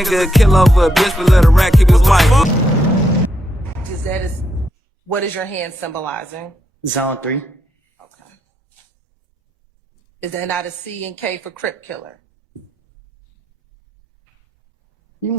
Nigga kill over a bitch, but let a rat keep his wife. What is your hand symbolizing? Zone 3. Okay. Is that not a C and K for Crip Killer? Who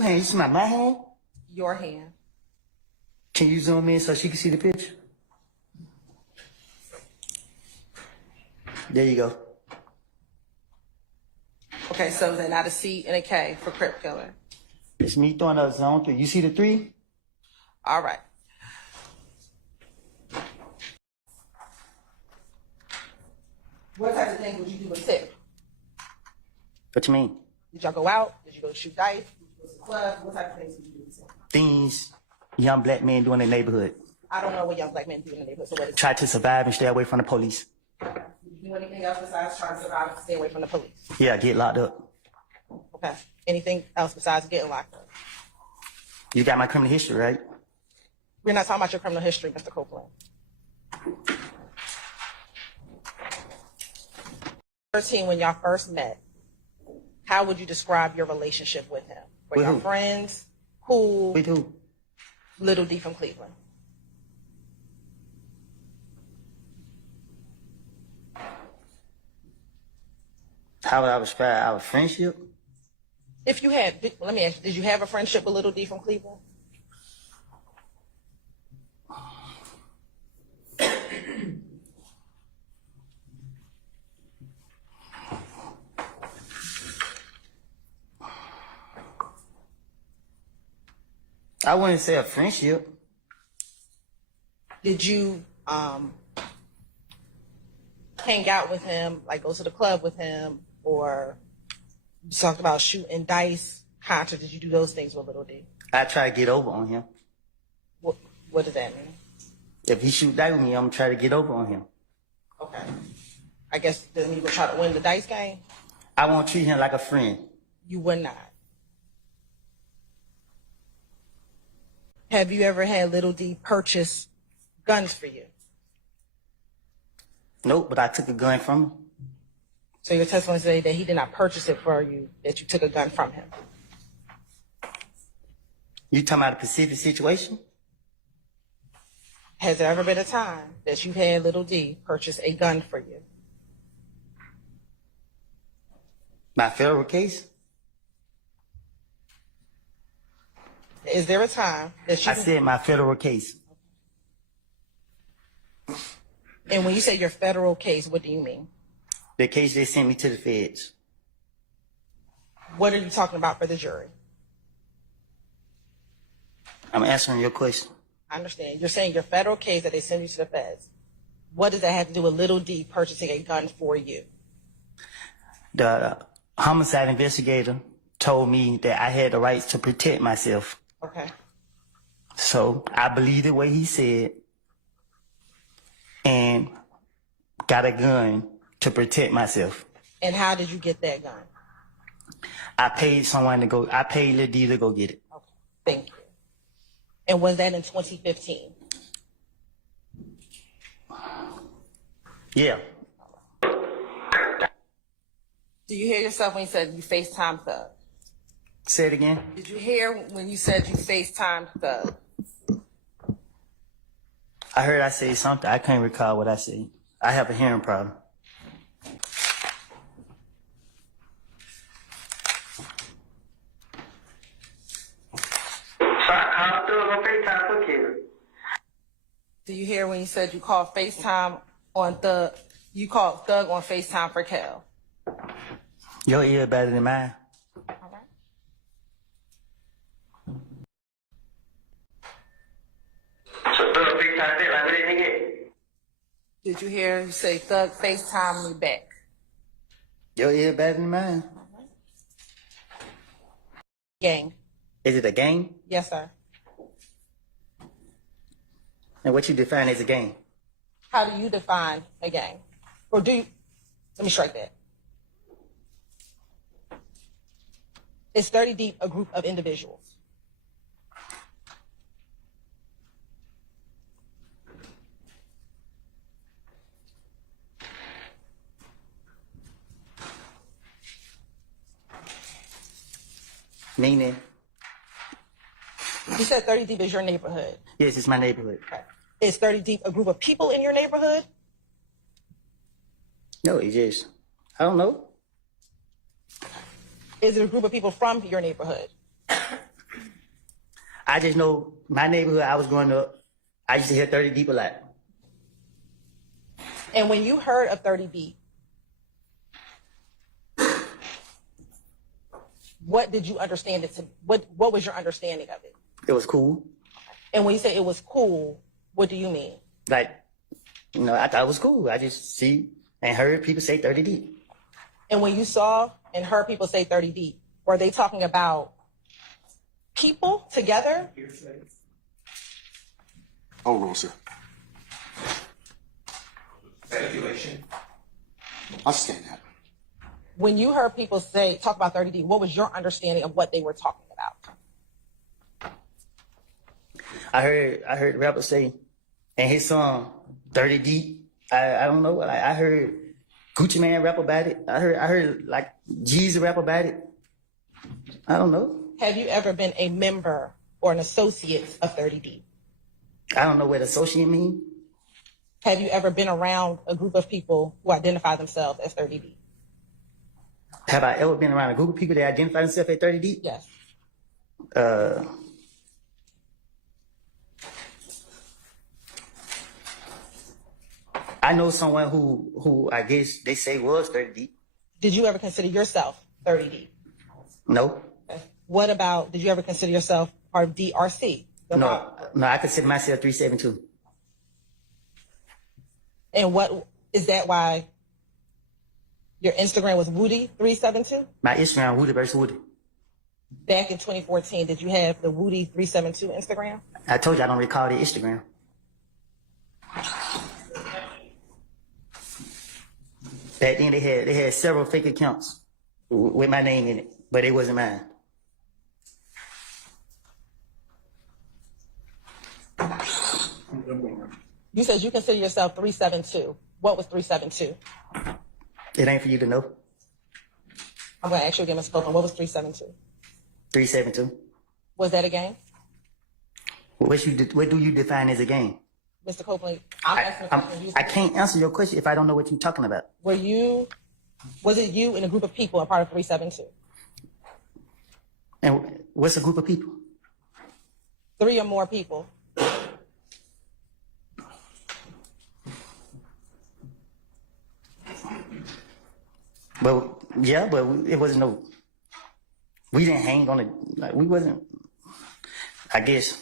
hand? You see my hand? Your hand. Can you zoom in so she can see the picture? There you go. Okay, so is that not a C and a K for Crip Killer? It's me throwing up zone 3. You see the 3? All right. What type of things would you do with Tip? What you mean? Did y'all go out? Did you go shoot dice? Did you go to the club? What type of things did you do with Tip? Things young black men do in the neighborhood. I don't know what young black men do in the neighborhood, so what is Try to survive and stay away from the police. Did you do anything else besides trying to survive and stay away from the police? Yeah, get locked up. Okay. Anything else besides getting locked up? You got my criminal history, right? We're not talking about your criminal history, Mr. Copeland. 13, when y'all first met, how would you describe your relationship with him? Were With y'all who? friends? Who? With who? Little D from Cleveland. How would I describe our friendship? If you had, let me ask you, did you have a friendship with Little D from Cleveland? I wouldn't say a friendship. Did you hang out with him, like go to the club with him, or you talked about shooting dice, concerts? Did you do those things with Little D? I try to get over on him. What does that mean? If he shoot dice with me, I'm gonna try to get over on him. Okay. I guess then you would try to win the dice game? I won't treat him like a friend. You would not. Have you ever had Little D purchase guns for you? Nope, but I took a gun from him. So your testimony today that he did not purchase it for you, that you took a gun from him. You talking about a specific situation? Has there ever been a time that you've had Little D purchase a gun for you? My federal case? Is there a time that you... I said my federal case. And when you say your federal case, what do you mean? The case they sent me to the feds. What are you talking about for the jury? I'm answering your question. I understand. You're saying your federal case that they send you to the feds. What does that have to do with Little D purchasing a gun for you? The homicide investigator told me that I had the rights to protect myself. Okay. So I believed the way he said and got a gun to protect myself. And how did you get that gun? I paid Lil D to go get it. Okay. Thank you. And was that in 2015? Yeah. Do you hear yourself when you said you FaceTime Thug? Say it again. Did you hear when you said you FaceTime Thug? I heard I say something. I can't recall what I said. I have a hearing problem. Do you hear when you said you called FaceTime on Thug? You called Thug on FaceTime for Kel. Your ear better than mine. All right. Did you hear you say Thug FaceTime me back? Your ear better than mine. Gang. Is it a game? Yes, sir. And what you define as a game? How do you define a gang? Or do you, let me strike that. It's 30 deep, a group of individuals. Meaning, You said 30 Deep is your neighborhood. yes, it's my neighborhood. Okay. Is 30 Deep a group of people in your neighborhood? No, it's just, I don't know. Is it a group of people from your neighborhood? I just know my neighborhood, I was growing up, I used to hear 30 Deep a lot. And when you heard of 30 Deep, what did you understand it to? What was your understanding of it? It was cool. And when you say it was cool, what do you mean? Like, you know, I thought it was cool. I just see and heard people say 30 Deep. And when you saw and heard people say 30 Deep, were they talking about people together? Hold on, sir. Speculation. I'll stand that. When you heard people talk about 30 Deep, what was your understanding of what they were talking about? I heard rappers say, and his song 30 Deep. I don't know. I heard Gucci Man rap about it. I heard like Jeezy rap about it. I don't know. Have you ever been a member or an associate of 30 Deep? I don't know what associate mean. Have you ever been around a group of people who identify themselves as 30 Deep? Have I ever been around a group of people that identify themselves as 30 Deep? Yes. I know someone who I guess they say was 30 Deep. Did you ever consider yourself 30 Deep? No. Okay. What about, did you ever consider yourself part of DRC? No, I consider myself 372. And what, is that why your Instagram was Woody372? My Instagram, Woody versus Woody. Back in 2014, did you have the Woody372 Instagram? I told you I don't recall the Instagram. Back then they had several fake accounts with my name in it, but it wasn't mine. You said you consider yourself 372. What was 372? It ain't for you to know. I'm going to ask you again, Ms. Copeland. What was 372? 372. Was that a game? What do you define as a game? Mr. Copeland, I'm asking a question. I can't answer your question if I don't know what you're talking about. Was it you and a group of people a part of 372? And what's a group of people? 3 or more people. Well, yeah, but it wasn't no. We didn't hang on it. Like, we wasn't. I guess.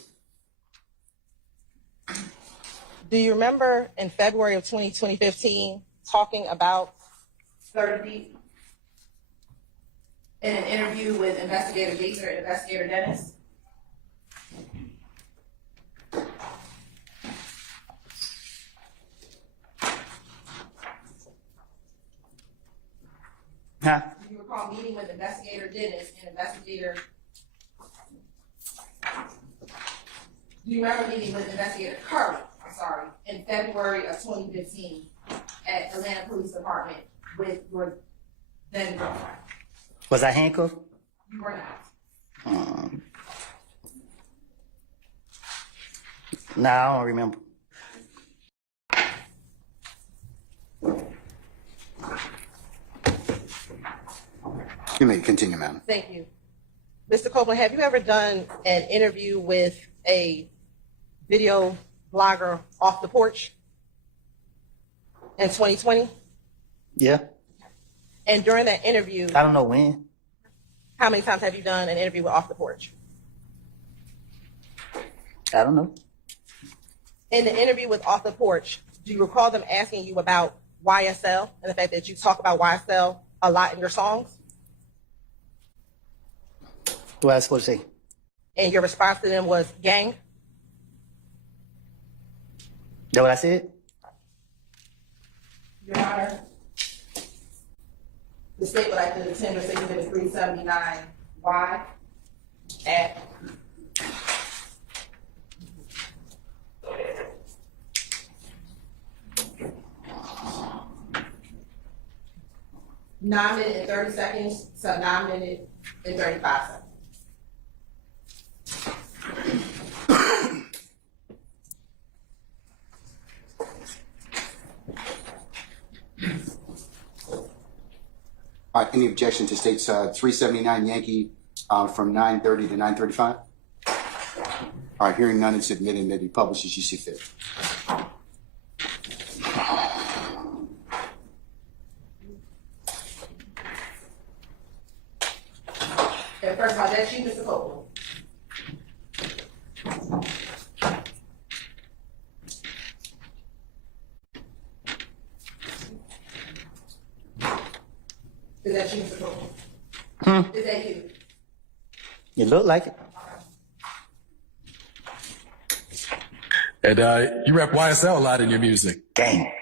Do you remember in February of 2015 talking about 30 Deep in an interview with Investigator Jason and Investigator Dennis? Huh? Do you recall meeting with Investigator Dennis and Investigator? Do you remember meeting with Investigator Curry? I'm sorry, in February of 2015 at Atlanta Police Department with your then girlfriend? Was I handcuffed? You were not. Nah, I don't remember. You may continue, ma'am. Thank you. Mr. Copeland, have you ever done an interview with a video blogger off the porch in 2020? Yeah. And during that interview, I don't know when. how many times have you done an interview with Off the Porch? I don't know. In the interview with Off the Porch, do you recall them asking you about YSL and the fact that you talk about YSL a lot in your songs? What was I supposed to say? And your response to them was gang? That what I said? Your Honor, the state would like to attend your Exhibit 379. Why? At 9 minutes and 30 seconds to 9 minutes and 35 seconds. All right, any objection to states 379 Yankee from 9:30 to 9:35? All right, hearing none, it's admitted and may be published as you see fit. And first of all, that's you, Mr. Copeland. Is that you, Mr. Copeland? Is that you? You look like it. And you rap YSL a lot in your music. Gang.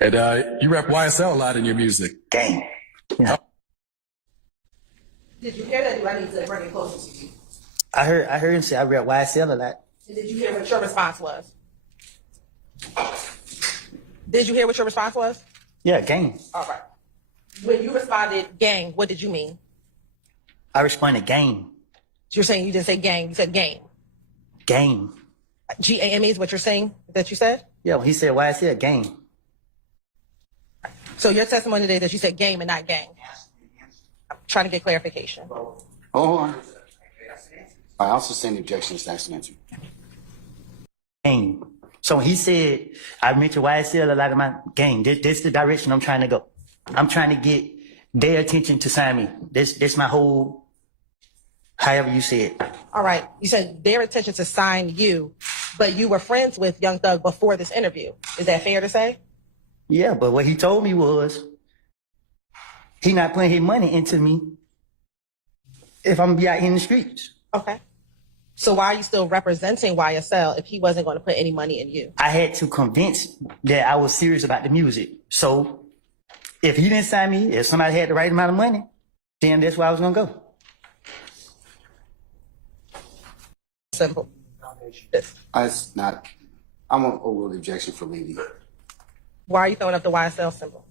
And you rap YSL a lot in your music. Gang. Yeah. Did you hear that? Do I need to bring it closer to you? I heard him say I read YSL a lot. And did you hear what your response was? Did you hear what your response was? Yeah, gang. All right. When you responded, gang, what did you mean? I responded gang. You're saying you didn't say gang, you said game. Gang. GAME is what you're saying that you said? Yeah, when he said YSL, gang. So your testimony today that you said game and not gang. I'm trying to get clarification. Oh, hold on. I also stand the objections to ask answer. Gang. So when he said I mentioned YSL a lot in my gang, this the direction I'm trying to go. I'm trying to get their attention to sign me. This my whole, however you say it. All right. You said their intention to sign you, but you were friends with Young Thug before this interview. Is that fair to say? Yeah, but what he told me was he not putting his money into me if I'm gonna be out in the streets. Okay. So why are you still representing YSL if he wasn't going to put any money in you? I had to convince that I was serious about the music. So if he didn't sign me, if somebody had the right amount of money, then that's where I was gonna go. Simple. It's not. I'm gonna overrule the objection for leaving. Why are you throwing up the YSL symbol?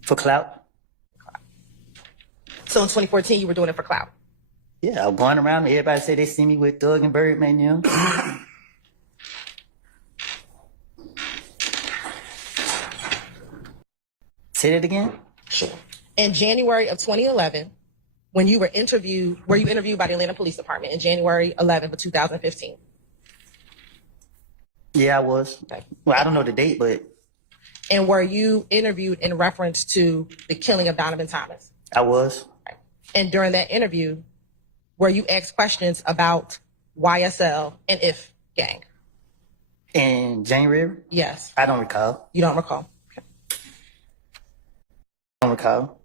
For clout. So in 2014, you were doing it for clout. Yeah, I was going around and everybody said they see me with Thug and Birdman, you know. Say that again? Sure. In January of 2011, when you were interviewed by the Atlanta Police Department in January 11th of 2015? Yeah, I was. Okay. Well, I don't know the date, but And were you interviewed in reference to the killing of Donovan Thomas? I was. And during that interview, were you asked questions about YSL and If Gang? In January? Yes. I don't recall. You don't recall? Okay. I don't recall.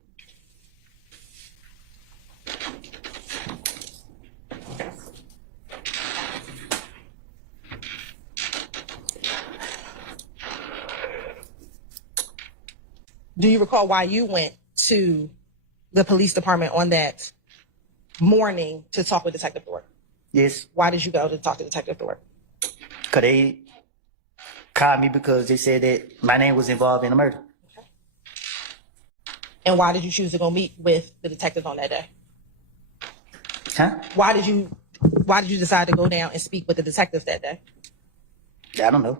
Do you recall why you went to the police department on that morning to talk with Detective Thorpe? Yes. Why did you go to talk to Detective Thorpe? Because they called me because they said that my name was involved in the murder. And why did you choose to go meet with the detectives on that day? Huh? Why did you decide to go down and speak with the detectives that day? I don't know.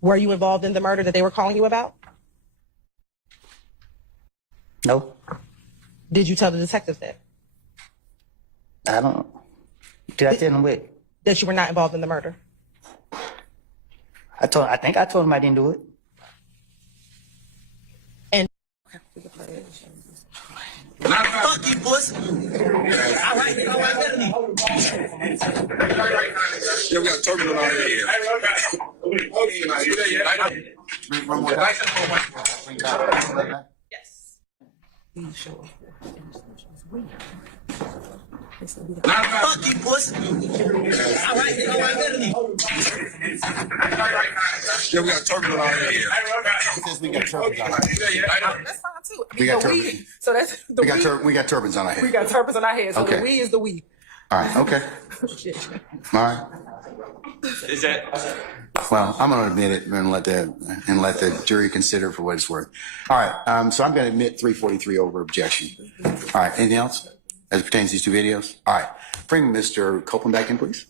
Were you involved in the murder that they were calling you about? No. Did you tell the detectives that? I don't know. Did I tell them what? That you were not involved in the murder? I think I told them I didn't do it. And Fuck you, pussy. All right, Yeah, we got turbulent out here. yes. Fuck you, pussy. All right, Yeah, we got turbulent out here. It says we got turbans on our head. That's fine too. We got The turbans. So that's the We got turbans on our head. We got turbans on our head. So Okay. the we is the we. All right, okay. All right. Is that? Well, I'm gonna admit it and let the jury consider for what it's worth. All right, so I'm gonna admit 343 over objection. All right, anything else as it pertains to these two videos? All right, bring Mr. Copeland back in, please.